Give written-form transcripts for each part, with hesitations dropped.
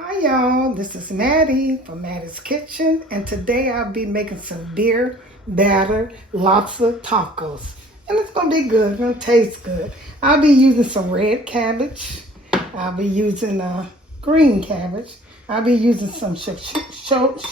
Hi y'all, this is Mattie from Mattie's Kitchen, and today I'll be making some beer battered lobster tacos. And it's going to be good, it's going to taste good. I'll be using some red cabbage, I'll be using green cabbage, I'll be using some Cholula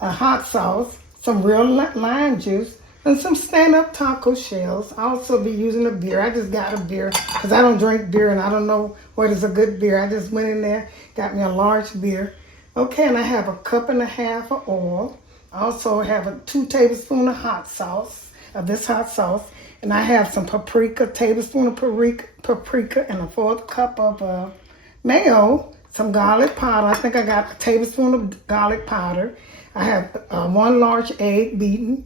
hot sauce, some real lime juice, and some stand-up taco shells. I'll also be using a beer. I just got a beer because I don't drink beer and I don't know what is a good beer. I just went in there, got me a large beer. Okay, and I have a cup and a half of oil. I also have 2 tablespoons of hot sauce, this hot sauce. And I have some paprika, tablespoon of paprika, and a 1/4 cup of mayo, some garlic powder. I think I got a tablespoon of garlic powder. I have 1 large egg beaten.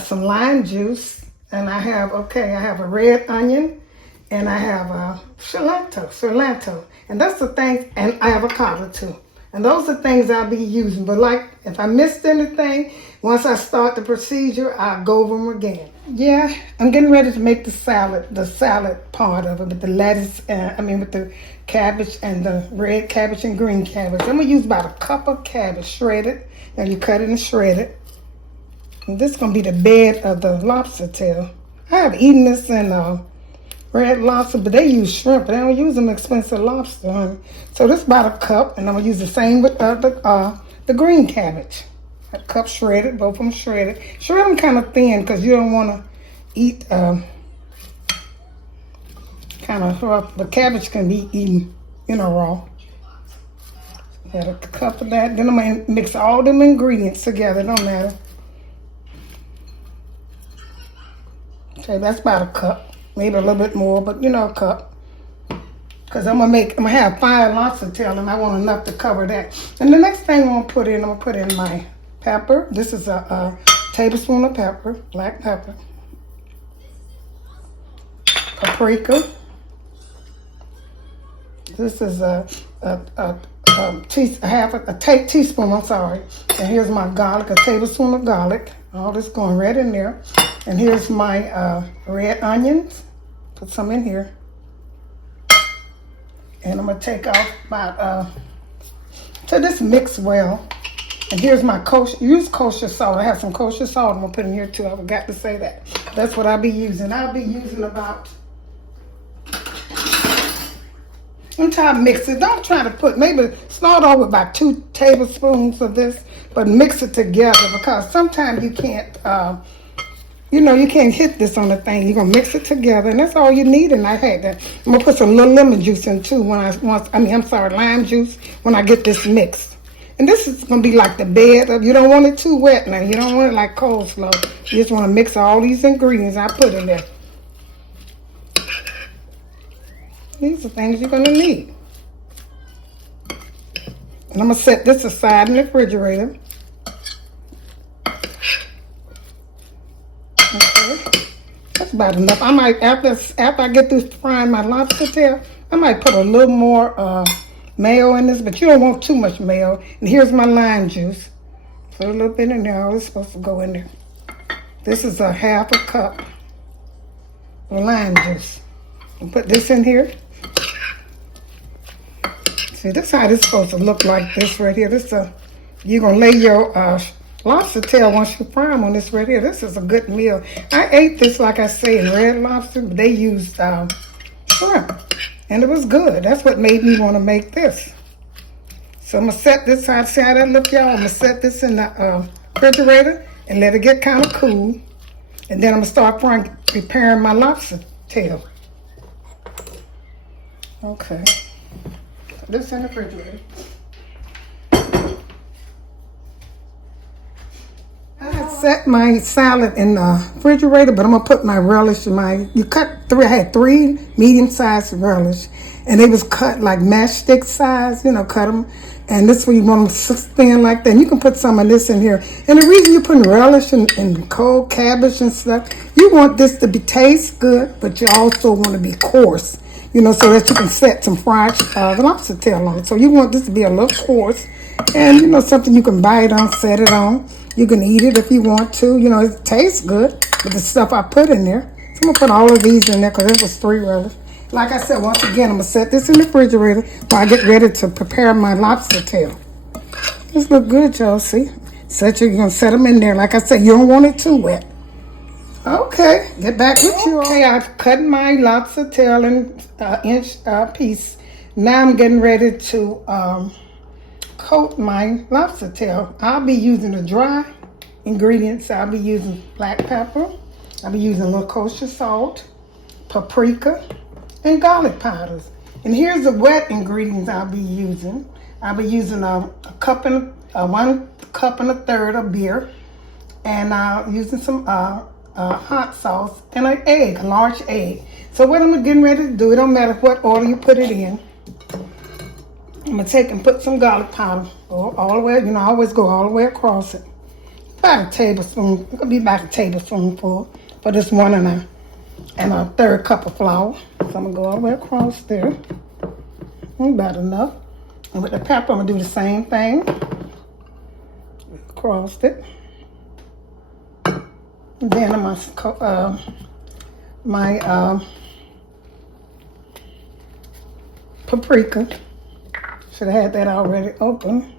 Some lime juice, and I have a red onion, and I have cilantro, and that's the thing, and I have avocado too. And those are things I'll be using, but like, if I missed anything, once I start the procedure, I'll go over them again. Yeah, I'm getting ready to make the salad part of it, with the lettuce, with the cabbage and the red cabbage and green cabbage. I'm gonna use about a cup of cabbage shredded, and you cut it and shred it. And this is going to be the bed of the lobster tail. I have eaten this in Red Lobster, but they use shrimp. They don't use them expensive lobster, honey. So this is about a cup, and I'm going to use the same with the green cabbage. A cup shredded, both of them shredded. Shred them kind of thin because you don't want to eat kind of rough. The cabbage can be eaten, raw. Add a cup of that. Then I'm going to mix all them ingredients together. It don't matter. Okay, that's about a cup, maybe a little bit more, but a cup. Because I'm gonna have 5 lobster tail, and I want enough to cover that. And the next thing I'm gonna put in my pepper. This is a tablespoon of pepper, black pepper, paprika. This is a teaspoon. I'm sorry. And here's my garlic, a tablespoon of garlic. All this going right in there. And here's my red onions. Put some in here. And I'm going to take off about, so this mix well. And here's my kosher salt. I have some kosher salt I'm going to put in here too. I forgot to say that. That's what I'll be using. I'll be using about, until I mix it. Don't try to maybe start off with about 2 tablespoons of this, but mix it together, because sometimes you can't, you can't hit this on the thing. You're going to mix it together, and that's all you need. And I had that. I'm going to put some little lemon juice in too lime juice when I get this mixed. And this is going to be like the bed of, you don't want it too wet now. You don't want it like coleslaw. You just want to mix all these ingredients I put in there. These are things you're going to need. And I'm going to set this aside in the refrigerator. Okay. That's about enough. I might, after I get through frying my lobster tail, I might put a little more mayo in this, but you don't want too much mayo. And here's my lime juice. Put a little bit in there. All it's supposed to go in there. This is a 1/2 cup of lime juice. I'll put this in here. See, this is how this is supposed to look, like this right here. You're going to lay your lobster tail once you fry them on this right here. This is a good meal. I ate this, like I say, in Red Lobster, but they used shrimp, and it was good. That's what made me want to make this. So I'm going to set this, see how that look, y'all? I'm going to set this in the refrigerator and let it get kind of cool. And then I'm going to start preparing my lobster tail. Okay. This in the refrigerator. I set my salad in the refrigerator, but I'm gonna put my relish in I had 3 medium-sized relish, and they was cut like matchstick size, cut them. And this way you want them thin like that. And you can put some of this in here. And the reason you're putting relish and cold cabbage and stuff, you want this to taste good, but you also want to be coarse. So that you can set some fried lobster tail on it. So you want this to be a little coarse, and something you can bite on, set it on. You can eat it if you want to. It tastes good with the stuff I put in there. So I'm gonna put all of these in there because there was 3 relish. Like I said, once again, I'm going to set this in the refrigerator while I get ready to prepare my lobster tail. This look good, y'all. See? You're going to set them in there. Like I said, you don't want it too wet. Okay, get back with you. Okay, I've cut my lobster tail in inch piece. Now I'm getting ready to coat my lobster tail. I'll be using the dry ingredients. I'll be using black pepper. I'll be using a little kosher salt, paprika, and garlic powders. And here's the wet ingredients I'll be using. I'll be using one cup and a third of beer, and using some hot sauce and an egg, a large egg. So what I'm getting ready to do, it don't matter what order you put it in. I'm gonna take and put some garlic powder all the way. You know, I always go all the way across it. About a tablespoon. It could be about a tablespoonful for this one and a third cup of flour. So I'm gonna go all the way across there. About enough. And with the pepper, I'm gonna do the same thing. Across it. And then I'm gonna my paprika. Should have had that already open.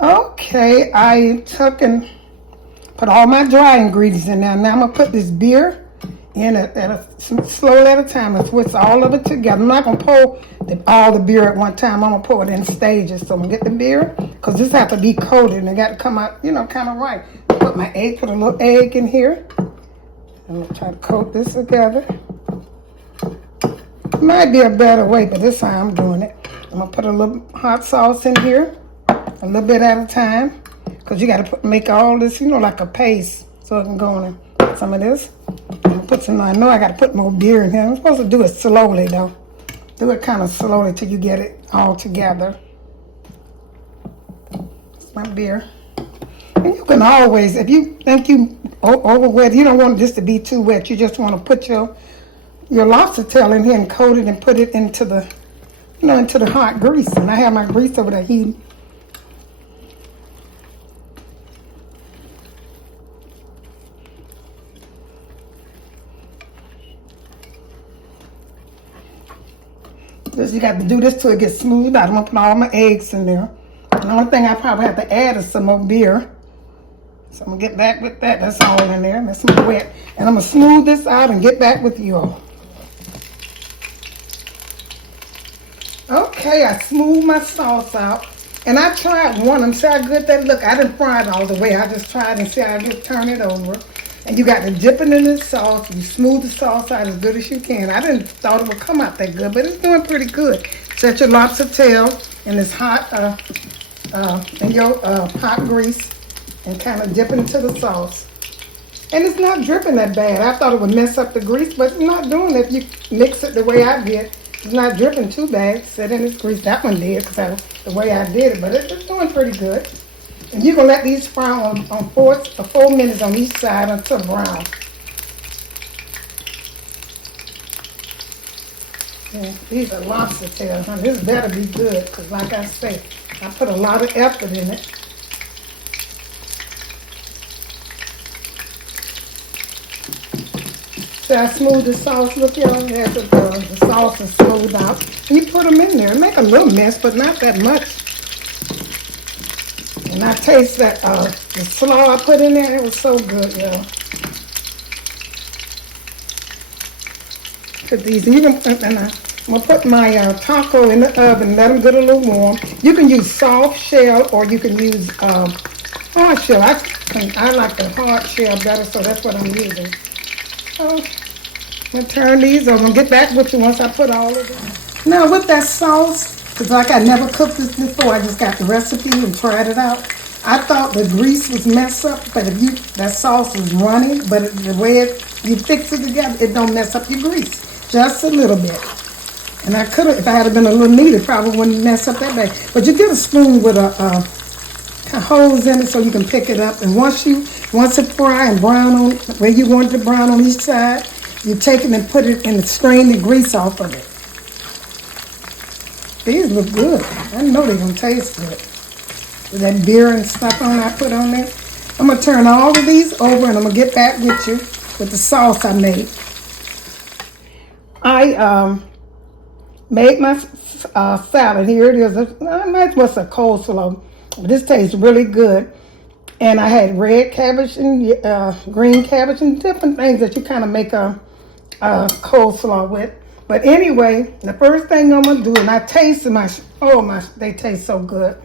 Okay, I took and put all my dry ingredients in there. Now I'm gonna put this beer in slowly at a time and whisk all of it together. I'm not gonna pour all the beer at one time. I'm gonna pour it in stages. So I'm gonna get the beer, because this has to be coated and it got to come out, you know, kind of right. Put a little egg in here. I'm gonna try to coat this together. Might be a better way, but this time I'm doing it. I'm gonna put a little hot sauce in here, a little bit at a time, because you got to make all this, you know, like a paste, so I can go in and put some of this. I know I got to put more beer in here. I'm supposed to do it slowly though. Do it kind of slowly till you get it all together. My beer. And you can always, if you think you over wet, you don't want this to be too wet. You just want to put your lobster tail in here and coat it and put it into the, you know, into the hot grease. And I have my grease over there heating. You got to do this till it gets smooth out. I'm gonna put all my eggs in there. And the only thing I probably have to add is some more beer. So I'm gonna get back with that. That's all in there. That's my wet. And I'm gonna smooth this out and get back with you all. Okay, I smoothed my sauce out. And I tried one and see how good that look. I didn't fry it all the way. I just tried and see how I just turn it over. And you got to dip it in the sauce. You smooth the sauce out as good as you can. I didn't thought it would come out that good, but it's doing pretty good. Set your lobster tail in this hot, in your hot grease, and kind of dip it into the sauce. And it's not dripping that bad. I thought it would mess up the grease, but it's not doing it. If you mix it the way I did, it's not dripping too bad. Set in this grease. That one did, because the way I did it, but it's doing pretty good. And you're going to let these fry on 4 minutes on each side until brown. Yeah, these are lobster tails. Now, this better be good, because like I say, I put a lot of effort in it. So I smooth the sauce. Look, y'all, the sauce is smoothed out. And you put them in there. Make a little mess, but not that much. And I taste that the slaw I put in there. It was so good, y'all. Put these. And I'm gonna put my taco in the oven. Let them get a little warm. You can use soft shell or you can use hard shell. I like the hard shell better, so that's what I'm using. So I'm gonna turn these over and get back with you once I put all of it. Now with that sauce. Because like I never cooked this before, I just got the recipe and tried it out. I thought the grease was messed up, but that sauce was runny, but the way you fix it together, it don't mess up your grease. Just a little bit. And I could have, if I had been a little neat, it probably wouldn't mess up that bad. But you get a spoon with a holes in it so you can pick it up. And once it fry and brown on where you want it to brown on each side, you take it and put it in and strain the grease off of it. These look good. I know they're going to taste good. With that beer and stuff I put on there. I'm going to turn all of these over and I'm going to get back with you with the sauce I made. I made my salad. Here it is. I might as well say coleslaw. But this tastes really good. And I had red cabbage and green cabbage and different things that you kind of make a coleslaw with. But anyway, the first thing I'm going to do, and I tasted they taste so good.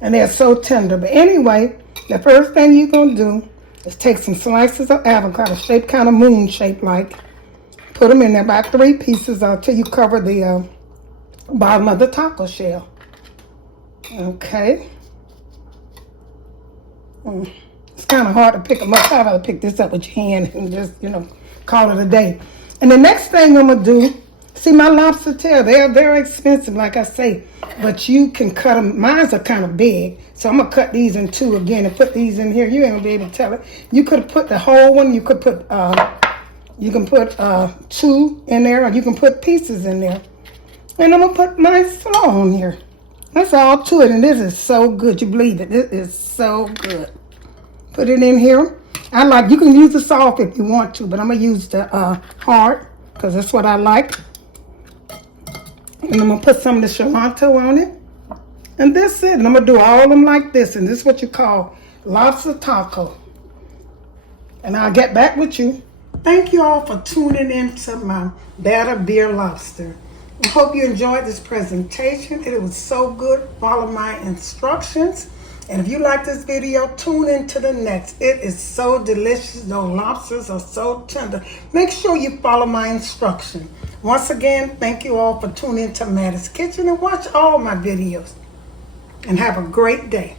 And they're so tender. But anyway, the first thing you're going to do is take some slices of avocado, shaped kind of moon shaped like. Put them in there, about 3 pieces until you cover the bottom of the taco shell. Okay. It's kind of hard to pick them up. I'd rather pick this up with your hand and just, call it a day. And the next thing I'm going to do, see my lobster tail, they're very expensive, like I say, but you can cut them. Mine are kind of big, so I'm going to cut these in 2 again and put these in here. You ain't going to be able to tell it. You could put the whole one. You could put, you can put 2 in there, or you can put pieces in there. And I'm going to put my slaw on here. That's all to it, and this is so good. You believe it. This is so good. Put it in here. You can use the soft if you want to, but I'm going to use the hard because that's what I like. And I'm going to put some of the cilantro on it. And that's it. And I'm going to do all of them like this, and this is what you call lobster taco. And I'll get back with you. Thank you all for tuning in to my battered beer lobster. I hope you enjoyed this presentation. It was so good. Follow my instructions. And if you like this video, tune in to the next. It is so delicious. Those lobsters are so tender. Make sure you follow my instruction. Once again, thank you all for tuning in to Mattie's Kitchen and watch all my videos. And have a great day.